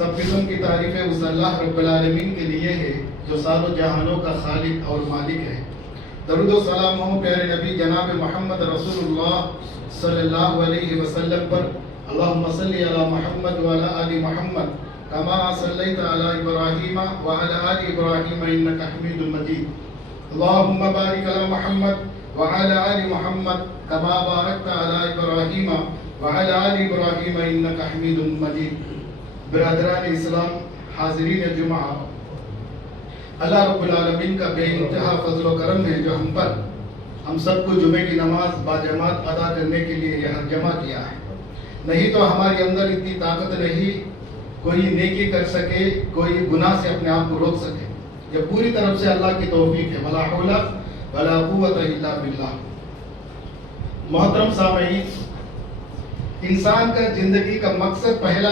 سب قسم کی تعریفیں اس اللہ رب العالمین کے لیے ہے جو ساروں جہانوں کا خالق اور مالک ہے۔ درود و سلام ہو پیارے نبی جناب محمد رسول اللہ صلی اللہ علیہ وسلم پر۔ اللہم صلی علی محمد وعلی آل محمد کما صلیت علی ابراہیم وعلی آل ابراہیم انک حمید مجید۔ اللہم بارک علی محمد وعلی آل محمد کما بارکت علی ابراہیم وعلی آل ابراہیم انک حمید مجید۔ برادران اسلام، حاضرین جمعہ، اللہ رب العالمین کا بے انتہا فضل و کرم ہے جو ہم سب کو جمعے کی نماز باجماعت ادا کرنے کے لیے یہاں جمع کیا ہے۔ نہیں تو ہمارے اندر اتنی طاقت نہیں کوئی نیکی کر سکے، کوئی گناہ سے اپنے آپ کو روک سکے۔ یہ پوری طرف سے اللہ کی توفیق ہے، ولا حول ولا قوت الا باللہ۔ محترم سامعین، انسان کا زندگی کا مقصد پہلا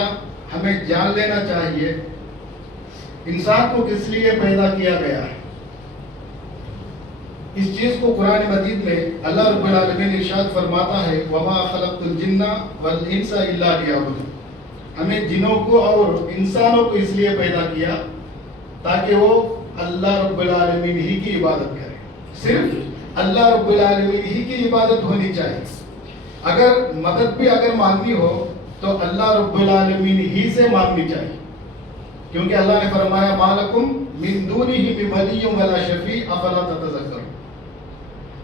ہمیں جان لینا چاہیے انسان کو کس لیے پیدا کیا گیا ہے۔ اس چیز کو قرآن مجید میں اللہ رب العالمین ارشاد فرماتا ہے وَمَا خَلَقْتُ الْجِنَّ وَالْإِنسَ إِلَّا لِيَعْبُدُونِ۔ ہمیں جنوں کو اور انسانوں کو اس لیے پیدا کیا تاکہ وہ اللہ رب العالمین ہی کی عبادت کریں۔ صرف اللہ رب العالمین ہی کی عبادت ہونی چاہیے۔ اگر مدد بھی اگر مانگنی ہو تو اللہ رب العالمین ہی سے مانگنی چاہیے، کیونکہ اللہ نے فرمایا مَا لَكُم مِّن دُونِهِ مِن وَلِيٍّ وَلَا شَفِيعٍ أَفَلَا تَتَذَكَّرُونَ۔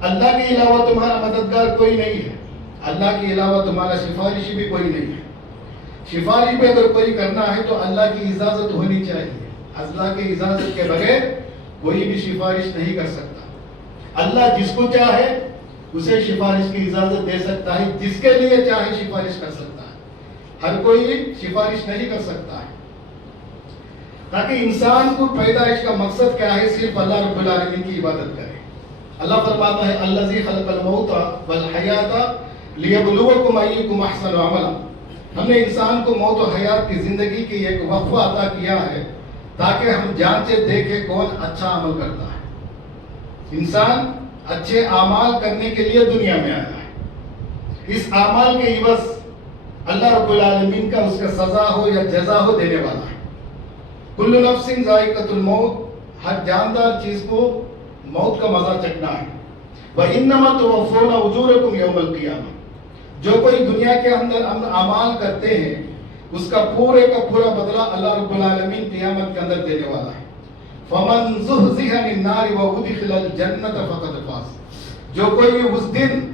اللہ کے علاوہ تمہارا مددگار کوئی نہیں ہے، اللہ کے علاوہ تمہارا سفارشی بھی کوئی نہیں ہے۔ سفارش بھی اگر کوئی کرنا ہے تو اللہ کی اجازت ہونی چاہیے۔ اللہ کی اجازت کے بغیر کوئی بھی سفارش نہیں کر سکتا۔ اللہ جس کو چاہے اسے سفارش کی اجازت دے سکتا ہے، جس کے لیے چاہے سفارش کر سکتا ہے۔ ہر کوئی سفارش نہیں کر سکتا ہے۔ تاکہ انسان کو پیدائش کا مقصد کیا ہے؟ صرف اللہ رب العالمین کی عبادت کرے۔ اللہ فرماتا ہے الذی خلق الموت والحیات لیبلوکم ایکم احسن عملا۔ ہم نے انسان کو موت و حیات کی زندگی کی ایک وقفہ عطا کیا ہے تاکہ ہم جانچے دیکھیں کون اچھا عمل کرتا ہے۔ انسان اچھے اعمال کرنے کے لیے دنیا میں آیا ہے۔ اس اعمال کے عوض اللہ رب العالمین کا اس کا سزا ہو یا جزا ہو دینے والا ہے۔ کل نفس ذائقۃ الموت، ہر جاندار چیز کو موت کا مزہ چکھنا ہے۔ وَإِنَّمَا تُوَفَّوْنَ أُجُورَكُمْ يَوْمَ الْقِيَامَةِ۔ جو کوئی دنیا کے اندر اعمال کرتے ہیں اس کا پورے کا پورا بدلہ اللہ رب العالمین قیامت کے اندر دینے والا ہے۔ فَمَنْ زُحْزِحَ عَنِ النَّارِ وَأُدْخِلَ الْجَنَّةَ فَقَدْ فَازَ۔ جو کوئی اس دن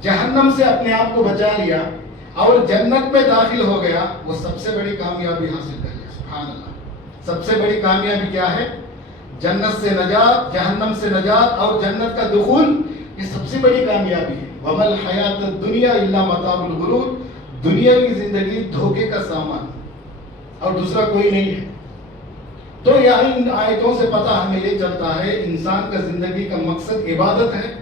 جہنم سے اپنے آپ کو بچا لیا اور جنت میں داخل ہو گیا، وہ سب سے بڑی کامیابی حاصل کر لیا۔ سبحان اللہ۔ سب سے بڑی کامیابی کیا ہے؟ جنت سے نجات، جہنم سے نجات اور جنت کا دخول، یہ سب سے بڑی کامیابی ہے۔ وَمَا الْحَيَاةُ الدُّنْيَا إِلَّا مَتَاعُ الْغُرُورِ۔ دنیا کی زندگی دھوکے کا سامان اور دوسرا کوئی نہیں ہے۔ تو یہاں ان آیتوں سے پتہ ہمیں یہ چلتا ہے انسان کا زندگی کا مقصد عبادت ہے۔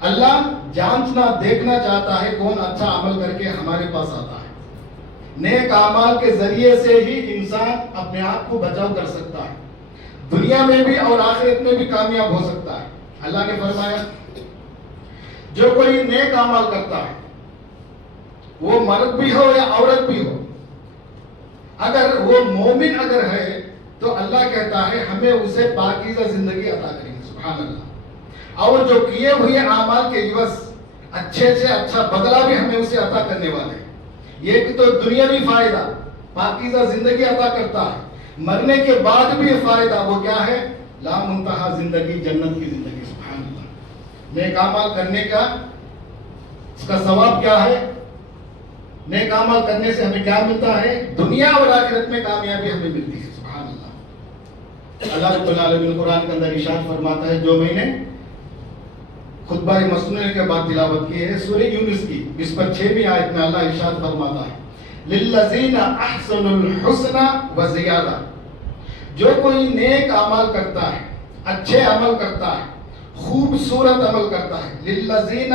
اللہ جانچنا دیکھنا چاہتا ہے کون اچھا عمل کر کے ہمارے پاس آتا ہے۔ نیک اعمال کے ذریعے سے ہی انسان اپنے آپ کو بچاؤ کر سکتا ہے، دنیا میں بھی اور آخرت میں بھی کامیاب ہو سکتا ہے۔ اللہ نے فرمایا جو کوئی نیک اعمال کرتا ہے وہ مرد بھی ہو یا عورت بھی ہو، اگر وہ مومن اگر ہے تو اللہ کہتا ہے ہمیں اسے پاکیزہ زندگی عطا کریں گے۔ سبحان اللہ۔ اور جو کیے ہوئے اعمال کے عوض اچھے سے اچھا بدلہ بھی ہمیں اسے عطا کرنے والے ہیں۔ یہ تو دنیاوی فائدہ پاکیزہ زندگی عطا کرتا ہے، مرنے کے بعد بھی فائدہ وہ کیا ہے؟ لا منتہا زندگی، جنت کی زندگی۔ سبحان اللہ۔ نیک اعمال کرنے کا اس کا ثواب کیا ہے؟ نیک اعمال کرنے سے ہمیں کیا ملتا ہے؟ دنیا اور آخرت میں کامیابی ہمیں ملتی ہے۔ سبحان اللہ۔ اللہ رب العالمین قرآن کے اندر ارشاد فرماتا ہے جو میں نے خطبہ مسنون کے بعد تلاوت کی ہے سورہ یونس کی 20 پر 6ویں آیت میں اللہ ارشاد فرماتا ہے للذین احسنوا الحسنى وزیادہ۔ جو کوئی نیک عمل کرتا ہے، اچھے عمل کرتا ہے، خوبصورت عمل کرتا ہے، للذین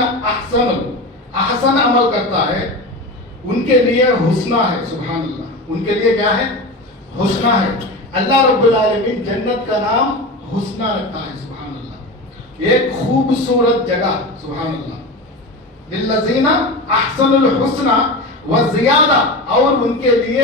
احسن عمل کرتا ہے، ان کے لیے حسنہ ہے۔ سبحان اللہ۔ ان کے لیے کیا ہے؟ حسنہ ہے۔ اللہ رب العالمین جنت کا نام حسنہ رکھا ہے۔ سبحان اللہ۔ ایک خوبصورت جگہ۔ سبحان اللہ۔ للذین احسنوا الحسنى وزیادہ، اور ان کے لیے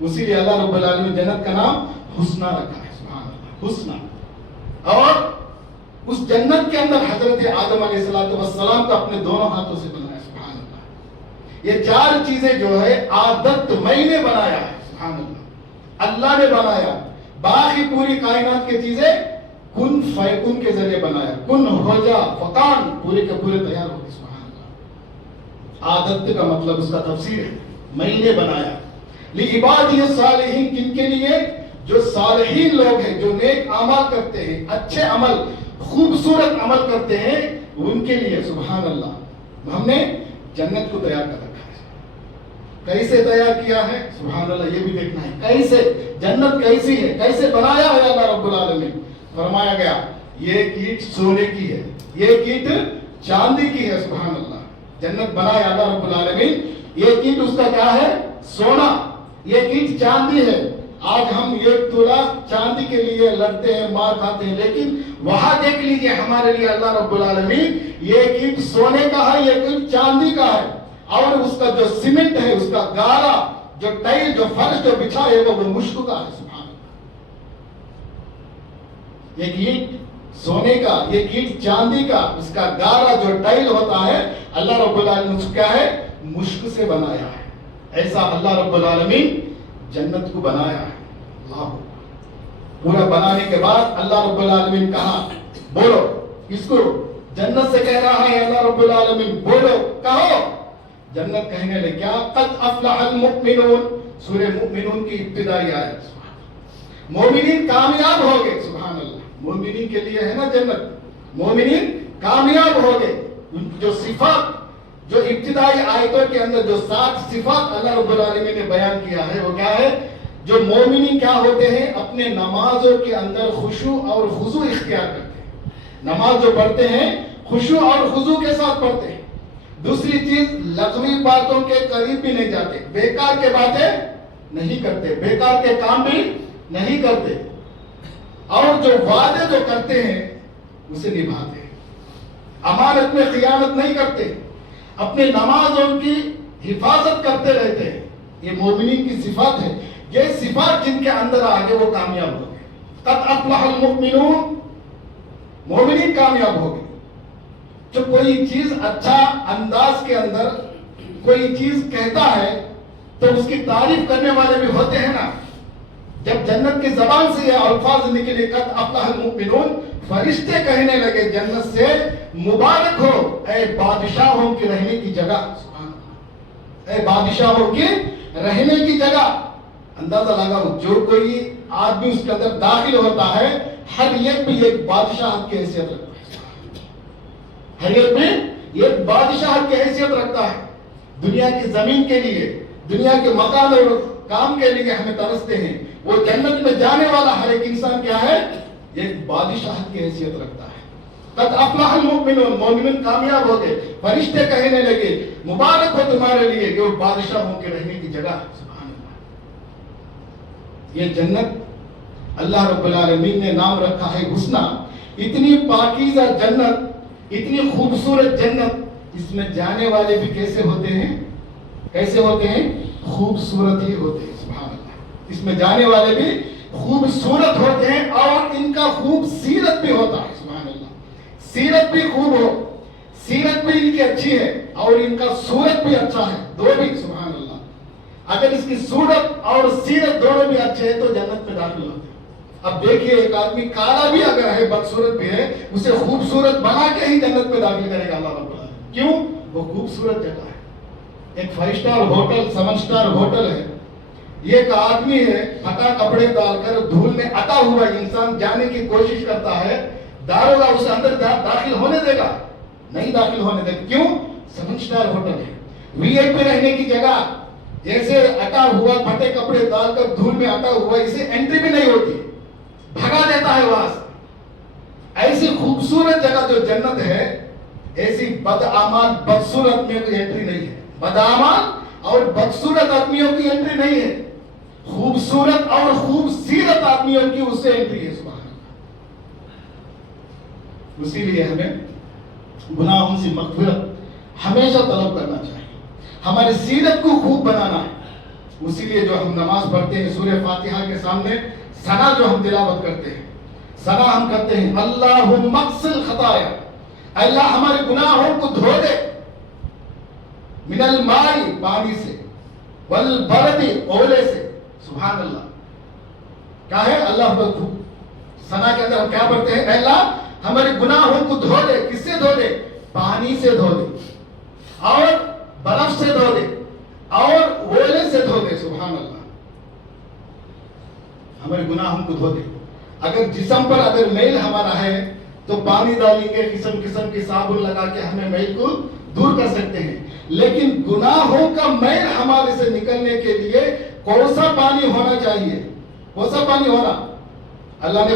اسی لیے اللہ رب العالمین نے جنت کا نام حسنہ رکھا ہے. سبحان اللہ, حسنہ. اور اس جنت کے اندر حضرت آدم علیہ السلام کو اپنے دونوں ہاتھوں سے بنایا. سبحان اللہ. یہ چار چیزیں جو ہے عادت میں نے بنایا ہے. سبحان اللہ, اللہ نے بنایا. باقی پوری کائنات کی چیزیں کن فیکن کے ذریعے بنایا. کن ہو جا فکان, پورے کے پورے تیار ہو گئے. سبحان اللہ. عادت کا مطلب اس کا تفسیر ہے میں نے بنایا. لعبادی الصالحین, کن کے لیے؟ جو صالحین لوگ ہیں, جو نیک اعمال کرتے ہیں, اچھے عمل, خوبصورت عمل کرتے ہیں, ان کے لیے. سبحان اللہ. ہم نے جنت کو تیار کر رکھا ہے. کیسے تیار کیا ہے؟ سبحان اللہ, یہ بھی دیکھنا ہے. کیسے جنت کیسی ہے, کیسے بنایا ہے اللہ رب العالمین. فرمایا گیا یہ کیٹ سونے کی ہے, یہ کیٹ چاندی کی ہے. سبحان اللہ. جنت بنایا اللہ رب العالمین. یہ کیٹ اس کا کیا ہے؟ سونا. یہ کیٹ چاندی ہے. آج ہم 1 تولہ چاندی کے لیے لڑتے ہیں, مار کھاتے ہیں, لیکن وہاں دیکھ لیجئے ہمارے لیے اللہ رب العالمین یہ کیٹ سونے کا ہے, یہ کیٹ چاندی کا ہے. اور اس کا جو سیمنٹ ہے, اس کا گارا, جو ٹائل, جو فرش جو بچھا ہے وہ مشک کا ہے. سبحان اللہ. یہ کیٹ سونے کا, یہ کیٹ چاندی کا, اس کا گارا جو ٹائل ہوتا ہے اللہ رب العالمین اس کیا ہے؟ مشک سے بنایا ہے. ایسا اللہ رب العالمین جنت کو بنایا ہے. اللہ پورا بنانے کے بعد اللہ رب العالمین کہا, بولو اس کو, جنت سے کہہ رہا ہے اللہ رب العالمین, بولو, کہو. جنت کہنے لے کیا؟ قد افلح المؤمنون. سورہ مؤمنون کی ابتدائی آیت. مومنین کامیاب ہو گئے. سبحان اللہ. مومنین کے لیے ہے نا جنت. مومنین کامیاب ہو گئے. جو صفات, جو ابتدائی آیتوں کے اندر جو 7 صفات اللہ رب العالمین نے بیان کیا ہے, وہ کیا ہے؟ جو مومنین کیا ہوتے ہیں؟ اپنے نمازوں کے اندر خشوع اور خضوع اختیار کرتے ہیں. نماز جو پڑھتے ہیں خشوع اور خضوع کے ساتھ پڑھتے ہیں. دوسری چیز, لغوی باتوں کے قریب بھی نہیں جاتے, بیکار کے باتیں نہیں کرتے, بیکار کے کام بھی نہیں کرتے, اور جو وعدے جو کرتے ہیں اسے نبھاتے ہیں. امانت میں خیانت نہیں کرتے, اپنے نمازوں کی حفاظت کرتے رہتے ہیں. یہ مومنین کی صفات ہے. یہ صفات جن کے اندر آگے وہ کامیاب ہو گئے. قد افلح المؤمنون, مومنین کامیاب ہو گئے. جو کوئی چیز اچھا انداز کے اندر کوئی چیز کہتا ہے تو اس کی تعریف کرنے والے بھی ہوتے ہیں نا. جب جنت کی زبان سے یہ الفاظ نکلے قد افلح المؤمنون, فرشتے کہنے لگے جنت سے, مبارک ہو اے بادشاہوں کی رہنے کی جگہ. اے بادشاہوں کی رہنے کی جگہ. اندازہ لگاؤ, جو کوئی آدمی اس کے اندر داخل ہوتا ہے ہر ایک بھی ایک بادشاہ کی حیثیت رکھتا ہے. ہر ایک بھی ایک بادشاہ کی حیثیت رکھتا ہے. دنیا کی زمین کے لیے, دنیا کے مکان اور کام کے لیے ہمیں ترستے ہیں. وہ جنت میں جانے والا ہر ایک انسان کیا ہے؟ ایک بادشاہ کی حیثیت رکھتا ہے. قد افلح المؤمنون, مومنین کامیاب ہو گئے. فرشتے کہنے لگے مبارک ہو تمہارے لیے کہ وہ بادشاہوں کے رہنے کی جگہ. سبحان اللہ. یہ جنت اللہ رب العالمین نے نام رکھا ہے حسنہ. اتنی پاکیزہ جنت, اتنی خوبصورت جنت, اس میں جانے والے بھی کیسے ہوتے ہیں؟ کیسے ہوتے ہیں؟ خوبصورت ہی ہوتے ہیں. سبحان اللہ. اس میں جانے والے بھی خوبصورت ہوتے ہیں اور ان کا خوب سیرت بھی ہوتا ہے. سبحان اللہ. سیرت بھی خوب ہو, سیرت بھی ان کی اچھی ہے اور ان کا صورت بھی اچھا ہے, دو بھی. سبحان اللہ. اگر اس کی صورت اور سیرت دونوں بھی اچھے ہیں تو جنت میں داخل ہوتے ہیں. اب دیکھیے, ایک آدمی کالا بھی اگر ہے, بدصورت بھی ہے, اسے خوبصورت بنا کے ہی جنت میں داخل کرے گا اللہ رب العالمین. کیوں؟ وہ خوبصورت جگہ ہے. ایک 5 اسٹار ہوٹل, 7 اسٹار ہوٹل ہے. ایک آدمی ہے, پھٹا کپڑے ڈال کر دھول میں اٹا ہوا انسان جانے کی کوشش کرتا ہے, داروگا اسے اندر داخل ہونے دے گا؟ نہیں داخل ہونے دے گا. کیوں؟ 7 اسٹار ہوٹل ہے, وی آئی پی رہنے کی جگہ. جیسے اٹا ہوا, پھٹے کپڑے ڈال کر دھول میں اٹا ہوا, اسے انٹری بھی نہیں ہوتی, بھگا دیتا ہے وہاں سے. ایسی خوبصورت جگہ جو جنت ہے, ایسی بدعمال بدصورت میں کوئی انٹری نہیں ہے. بدعمال اور بدصورت آدمیوں کی انٹری نہیں ہے, خوبصورت اور خوبصیرت آدمیوں کی اس سے انٹری ہے. سبحان اللہ. اسی لیے ہمیں گناہوں سے مغفرت ہمیشہ طلب کرنا چاہیے. ہماری سیرت کو خوب بنانا ہے, اسی لیے جو ہم نماز پڑھتے ہیں سورہ فاتحہ کے سامنے ثنا جو ہم تلاوت کرتے ہیں، ثنا ہم کرتے ہیں اللہم اغسل خطایا، اللہ ہمارے گناہوں کو دھو دے، من الماء پانی سے، والبرد اولے سے، سبحان اللہ، کیا ہے اللہ ثنا کے اندر ہم کیا پڑھتے ہیں؟ اے اللہ ہمارے گناہوں کو دھو دے، کس سے دھو دے؟ پانی سے دھو دے، اور برف سے دھو دے، اور اولے سے دھو دے، سبحان اللہ، ہمارے گناہوں کو دھو دے۔ اگر جسم پر اگر میل ہمارا ہے تو پانی ڈالیں گے، قسم قسم کی صابن لگا کے ہمیں میل کو دور کر سکتے ہیں، لیکن گناہوں کا میل ہمارے سے نکلنے کے لیے کون سا پانی ہونا چاہیے؟ کون سا پانی ہونا؟ اللہ نے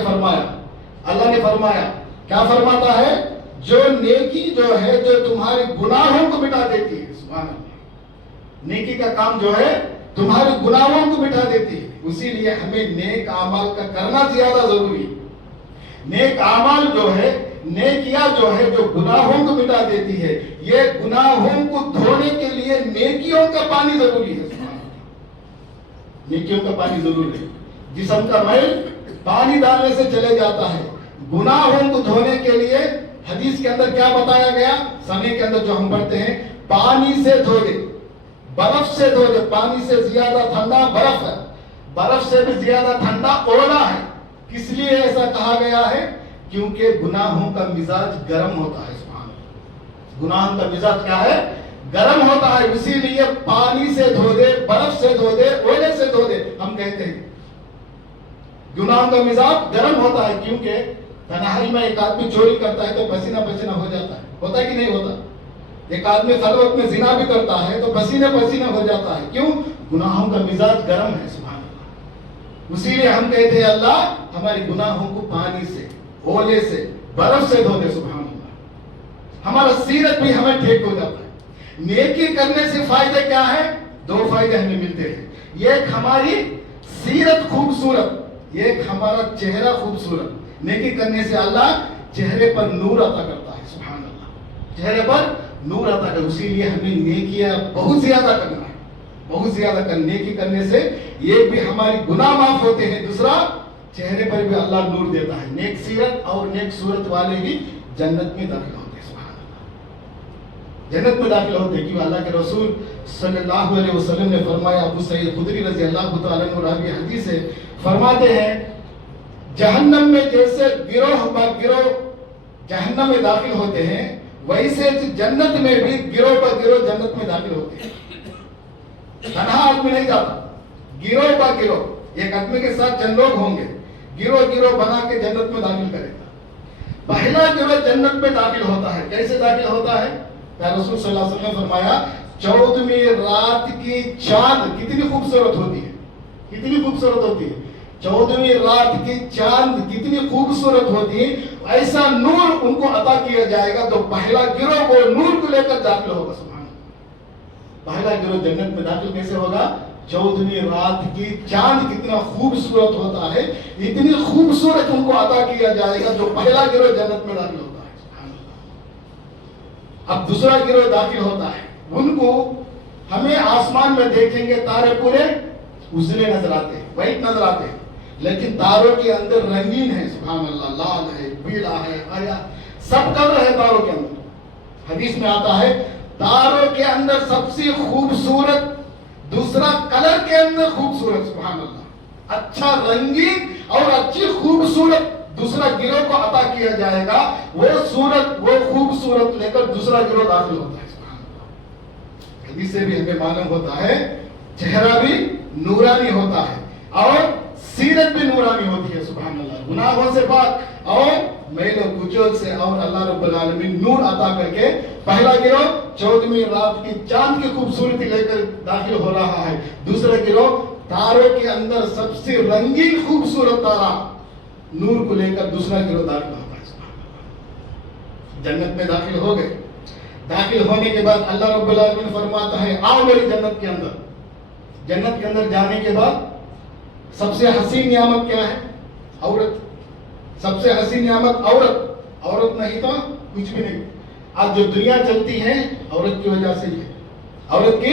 فرمایا کیا فرماتا ہے؟ جو نیکی جو ہے جو تمہارے گناہوں کو مٹا دیتی ہے، سبحان اللہ، نیکی کا کام جو ہے تمہارے گناہوں کو مٹا دیتی ہے، اسی لیے ہمیں نیک اعمال کا کرنا زیادہ ضروری ہے۔ نیک اعمال جو ہے، نیکیاں جو ہے جو گناہوں کو مٹا دیتی ہے، یہ گناہوں کو دھونے کے لیے نیکیوں کا پانی ضروری ہے، سبحان اللہ، نیکیوں کا پانی ضروری ہے۔ جسم کا میل پانی ڈالنے سے چلے جاتا ہے، گناہوں کو دھونے کے لیے حدیث کے اندر کیا بتایا گیا؟ سنے کے اندر جو ہم پڑھتے ہیں پانی سے دھو دے، برف سے دھو دے، پانی سے زیادہ ٹھنڈا برف ہے، برف سے بھی زیادہ ٹھنڈا اولا ہے۔ کس لیے ایسا کہا گیا ہے؟ کیونکہ گناہوں کا مزاج گرم ہوتا ہے، سبحان اللہ، گناہوں کا مزاج کیا ہے؟ گرم ہوتا ہے، اسی لیے پانی سے دھو دے، برف سے دھو دے، اولے سے دھو دے، ہم کہتے ہیں گناہوں کا مزاج گرم ہوتا ہے، کیونکہ تنہائی میں ایک آدمی چوری کرتا ہے تو پسینہ پسینہ ہو جاتا ہے، ہوتا ہے کہ نہیں ہوتا؟ ایک آدمی خلوت میں زنا بھی کرتا ہے تو پسینہ پسینہ ہو جاتا ہے، کیوں؟ گناہوں کا مزاج گرم ہے، سبحان اللہ، اسی لیے ہم کہتے ہیں اللہ ہمارے گناہوں کو پانی سے، اولے سے، برف سے دھو دے، سبحان اللہ، ہمارا سیرت بھی ہمیں ٹھیک ہو جاتا ہے۔ نیکی کرنے سے فائدے کیا ہے؟ دو فائدے ہمیں ملتے ہیں، ایک ہماری سیرت خوبصورت، ایک ہمارا چہرہ خوبصورت۔ نیکی کرنے سے اللہ چہرے پر نور عطا کرتا ہے، سبحان اللہ، چہرے پر نور عطا کرتا ہے، اسی لیے ہمیں نیکیاں بہت زیادہ کرنا ہے، بہت زیادہ کرنا۔ نیکی کرنے سے ایک بھی ہماری گناہ معاف ہوتے ہیں، دوسرا چہرے پر بھی اللہ نور دیتا ہے۔ نیک سیرت اور نیک صورت والے ہی جنت میں داخل ہوتے ہیں، سبحان اللہ، جنت میں داخل ہوتے ہیں، کیوں؟ اللہ کے رسول صلی اللہ علیہ وسلم نے فرمایا، ابو سعید خدری رضی اللہ تعالیٰ عنہ راوی حدیث ہے، فرماتے ہیں جہنم میں جیسے گروہ با گروہ جہنم میں داخل ہوتے ہیں، ویسے جنت میں بھی گروہ با گروہ جنت میں داخل ہوتے ہیں۔ تنہا آدمی نہیں جاتا، گروہ با گروہ، ایک آدمی کے ساتھ چند لوگ ہوں گے، گروہ گروہ بنا کے جنت میں داخل کرے گا۔ پہلا گروہ جنت میں داخل ہوتا ہے، کیسے داخل ہوتا ہے؟ رسول صلی اللہ علیہ وسلم نے فرمایا 14ویں رات کی چاند کتنی خوبصورت ہوتی ہے، کتنی خوبصورت ہوتی ہے، 14ویں رات کی چاند کتنی خوبصورت ہوتی ہے، ایسا نور ان کو عطا کیا جائے گا، تو پہلا گروہ وہ نور کو لے کر داخل ہوگا، سبحان اللہ، پہلا گروہ جنت میں داخل کیسے ہوگا؟ 14ویں رات کی چاند کتنا خوبصورت ہوتا ہے، اتنی خوبصورت ان کو عطا کیا جائے گا، جو پہلا گروہ جنت میں داخل ہوتا ہے، سبحان اللہ۔ اب دوسرا گروہ داخل ہوتا ہے، ان کو ہمیں آسمان میں دیکھیں گے تارے پورے اجلے نظر آتے ہیں، وائٹ نظر آتے ہیں، لیکن تاروں کے اندر رنگین ہے، سبحان اللہ، لال ہے، پیلا ہے، ہرا، سب کلر ہے تاروں کے اندر۔ حدیث میں آتا ہے تاروں کے اندر سب سے خوبصورت دوسرا کلر کے اندر خوبصورت، سبحان اللہ، اچھا رنگین اور اچھی خوبصورت دوسرا گروہ کو عطا کیا جائے گا، وہ صورت وہ خوبصورت لے کر دوسرا گروہ داخل ہوتا ہے، سبحان اللہ۔ حدیث سے بھی ہمیں معلوم ہوتا ہے چہرہ بھی نورانی ہوتا ہے اور سیرت بھی نورانی ہوتی ہے، سبحان اللہ، گناہوں سے پاک اور میل و کچل سے، اور اللہ رب العالمین نور عطا کر کے پہلا گروہ 14ویں رات کی چاند کی خوبصورتی لے کر داخل ہو رہا ہے، دوسرا گروہ تاروں کے اندر سب سے رنگین خوبصورت تارا نور کو لے کر دوسرا گروہ داخل ہوتا ہے، سبحان اللہ۔ جنت میں داخل ہو گئے، داخل ہونے کے بعد اللہ رب العالمین فرماتا ہے آؤ میری جنت کے اندر۔ جنت کے اندر جانے کے بعد سب سے حسین نعمت کیا ہے؟ عورت، سب سے حسین نعمت عورت، عورت نہیں تو کچھ بھی نہیں۔ آج جو دنیا چلتی ہے عورت کی وجہ سے ہی ہے، عورت کی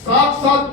7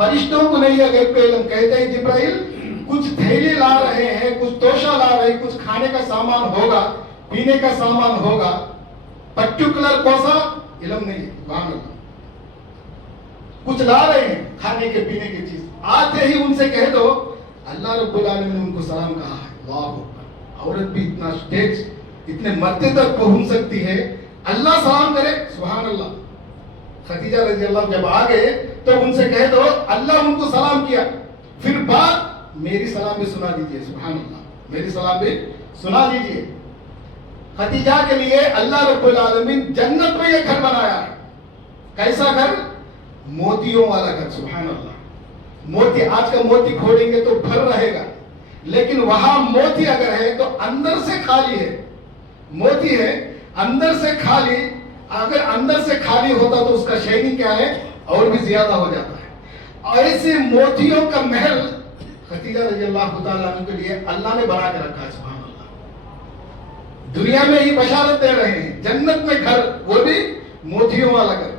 فرشتوں کو نہیں ہے غیب کا علم. کہتے ہیں جبرائیل کچھ تھیلی لا رہے ہیں, کچھ توشہ لا رہے ہیں, کچھ کھانے کا سامان ہوگا, پینے کا سامان ہوگا, پرٹیکولر کوسا علم نہیں ہے. سبحان اللہ. کچھ لا رہے ہیں کھانے کے پینے کی چیز, آتے ہی ان سے کہہ دو اللہ رب العالمین نے ان کو سلام کہا ہے. اللہ اکبر. عورت بھی اتنا اسٹیج اتنے مرتے تک پہنچ سکتی ہے, اللہ سلام کرے. سبحان اللہ. خدیجہ رضی اللہ جب آ گئے تو ان سے کہہ دو اللہ ان کو سلام کیا, پھر بات میری سلام بھی سنا دیجئے. سبحان اللہ. میری سلام بھی سنا دیجئے. خدیجہ کے لیے اللہ رب العالمین جنت میں یہ گھر بنایا ہے. کیسا گھر؟ موتیوں والا گھر. سبحان اللہ. موتی, آج کا موتی کھولیں گے تو بھر رہے گا, لیکن وہاں موتی اگر ہے تو اندر سے خالی ہے. موتی ہے اندر سے خالی, اگر اندر سے خالی ہوتا تو اس کا شائننگ کیا ہے اور بھی زیادہ ہو جاتا ہے. ایسے موتیوں کا محل خدیجہ رضی اللہ تعالیٰ عنہ کے لیے اللہ نے بنا کے رکھا ہے. سبحان اللہ. دنیا میں ہی بشارت دے رہے ہیں جنت میں گھر, وہ بھی موتیوں والا گھر.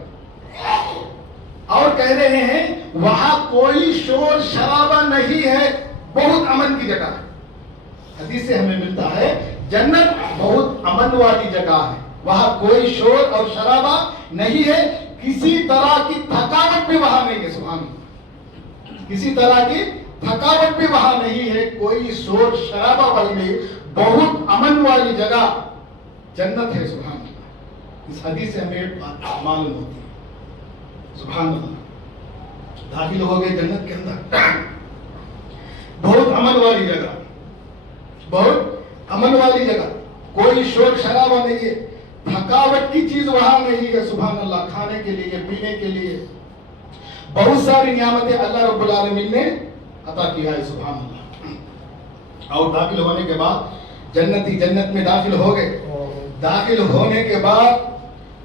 اور کہہ رہے ہیں وہاں کوئی شور شرابہ نہیں ہے, بہت امن کی جگہ ہے. حدیث سے ہمیں ملتا ہے جنت بہت امن والی جگہ ہے, وہاں کوئی شور اور شرابہ نہیں ہے, کسی طرح کی تھکاوٹ بھی وہاں نہیں ہے. سبحان اللہ. کسی طرح کی تھکاوٹ بھی وہاں نہیں ہے, کوئی شور شرابہ والی نہیں, بہت امن والی جگہ جنت ہے. سبحان اللہ. اس حدیث سے ہمیں بات معلوم ہوتی ہے. سبحان اللہ. داخل ہو گئے جنت کے اندر, بہت امن والی جگہ, بہت امن والی جگہ, کوئی شور شرابہ نہیں ہے, تھکاوٹ کی چیز وہاں نہیں ہے. سبحان اللہ. کھانے کے لیے, پینے کے لیے بہت ساری نعمتیں اللہ رب العالمین نے عطا کیا ہے. سبحان اللہ. اور داخل ہونے کے بعد جنتی جنت میں داخل ہو گئے. داخل ہونے کے بعد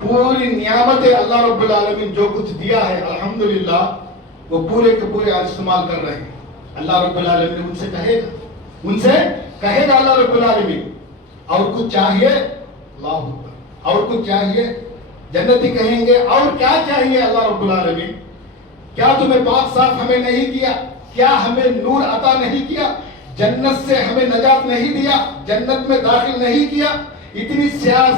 پوری نعمتیں اللہ رب العالمین جو کچھ دیا ہے الحمدللہ وہ پورے کے پورے استعمال کر رہے ہیں. اللہ رب العالمین ان سے کہے گا اللہ رب العالمین اور کچھ چاہیے. اللہ اکبر. اور کچھ چاہیے. جنتی کہیں گے اور کیا چاہیے اللہ رب العالمین, کیا تمہیں پاک صاف ہمیں نہیں کیا, کیا ہمیں نور عطا نہیں کیا, جنت سے ہمیں نجات نہیں دیا, جنت میں داخل نہیں کیا, اتنی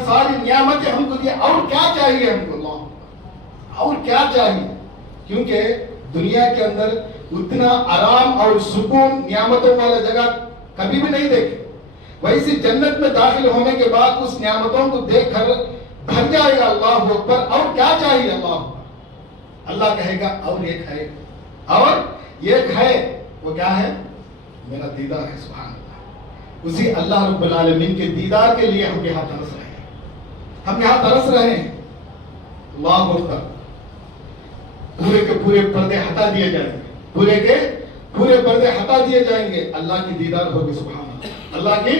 ساری نعمتیں ہم کو دیا, اور کیا چاہیے ہم کو. اللہ اور کیا چاہیے, کیونکہ دنیا کے اندر اتنا آرام اور سکون نعمتوں والا جگہ کبھی بھی نہیں دیکھے. ویسے جنت میں داخل ہونے کے بعد اس نعمتوں کو دیکھ کر بھر جائے گا. اللہ اکبر. اور کیا چاہیے. اللہ اکبر. اللہ کہے گا اور ایک ہے, اور ایک ہے. وہ کیا ہے؟ میرا دیدار ہے. سبحان اللہ. اسی اللہ رب العالمین کے دیدار کے لیے ہم یہاں ترس رہے ہیں, ہم یہاں ترس رہے ہیں. اللہ اکبر. پورے کے پورے پردے ہٹا دیے جائیں گے, پورے کے پورے پردے ہٹا دیے جائیں گے. اللہ کی دیدار ہوگی. سبحان اللہ. اللہ کی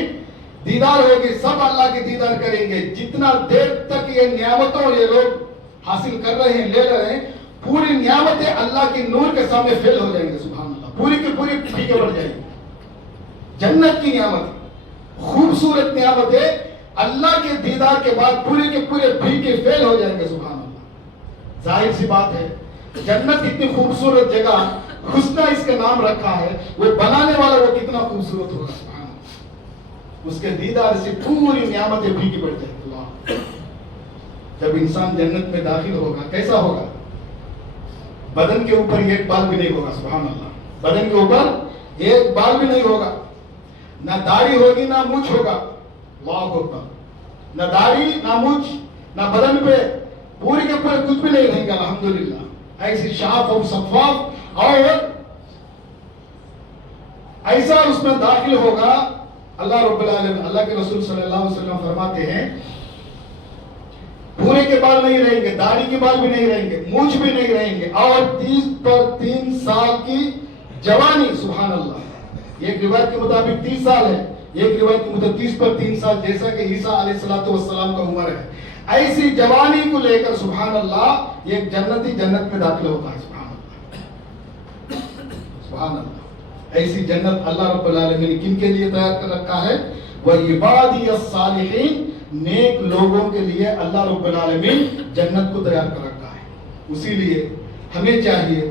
دیدار ہوگی. سب اللہ کی دیدار کریں گے. جتنا دیر تک یہ نعمتوں یہ لوگ حاصل کر رہے ہیں, لے رہے ہیں, پوری نعمتیں اللہ کے نور کے سامنے فیل ہو جائیں گے. سبحان اللہ. پوری کی پوری پھیکے پڑ جائیں گے. جنت کی نعمت, خوبصورت نعمتیں اللہ کے دیدار کے بعد پورے کے پورے پھیکے فیل ہو جائیں گے. سبحان اللہ. ظاہر سی بات ہے جنت اتنی خوبصورت جگہ, حسنہ اس کا نام رکھا ہے, وہ بنانے والا وہ کتنا خوبصورت ہوگا. سبحان اللہ. اس کے دیدار سے پوری نعمتیں پھیکی پڑ جائیں گی. اللہ. جب انسان جنت میں داخل ہوگا کیسا ہوگا؟ بدن کے اوپر ایک بال بھی نہیں ہوگا. سبحان اللہ. بدن کے اوپر ایک بال بھی نہیں ہوگا, نہ داڑھی ہوگی نہ مونچھ ہوگا. اللہ اکبر. نہ داڑھی نہ مونچھ نہ بدن پہ پورے کے پورے کچھ بھی نہیں رہیں گے. الحمدللہ. ایسی شاف اور شفاف اور ایسا اس میں داخل ہوگا. اللہ رب العالمین, اللہ کے رسول صلی اللہ علیہ وسلم فرماتے ہیں پورے کے بال نہیں رہیں گے, داڑھی کے بال بھی نہیں رہیں گے, مونچھ بھی نہیں رہیں گے, اور 30 پر 3 سال کی جوانی. سبحان اللہ. ایک روایت کے مطابق 30 سال ہے, ایک روایت کے مطابق 30 پر 3 سال, جیسا کہ عیسیٰ علیہ السلام کا عمر ہے. ایسی جوانی کو لے کر سبحان اللہ ایک جنتی جنت میں داخل ہوتا ہے. سبحان اللہ. سبحان اللہ. ایسی جنت اللہ رب العالمین نے کن کے لیے تیار کر رکھا ہے؟ وَعِبَادِيَ الصَّالِحِينَ. نیک لوگوں کے لیے اللہ رب العالمین جنت کو تیار کر رکھا ہے. اسی لیے ہمیں چاہیے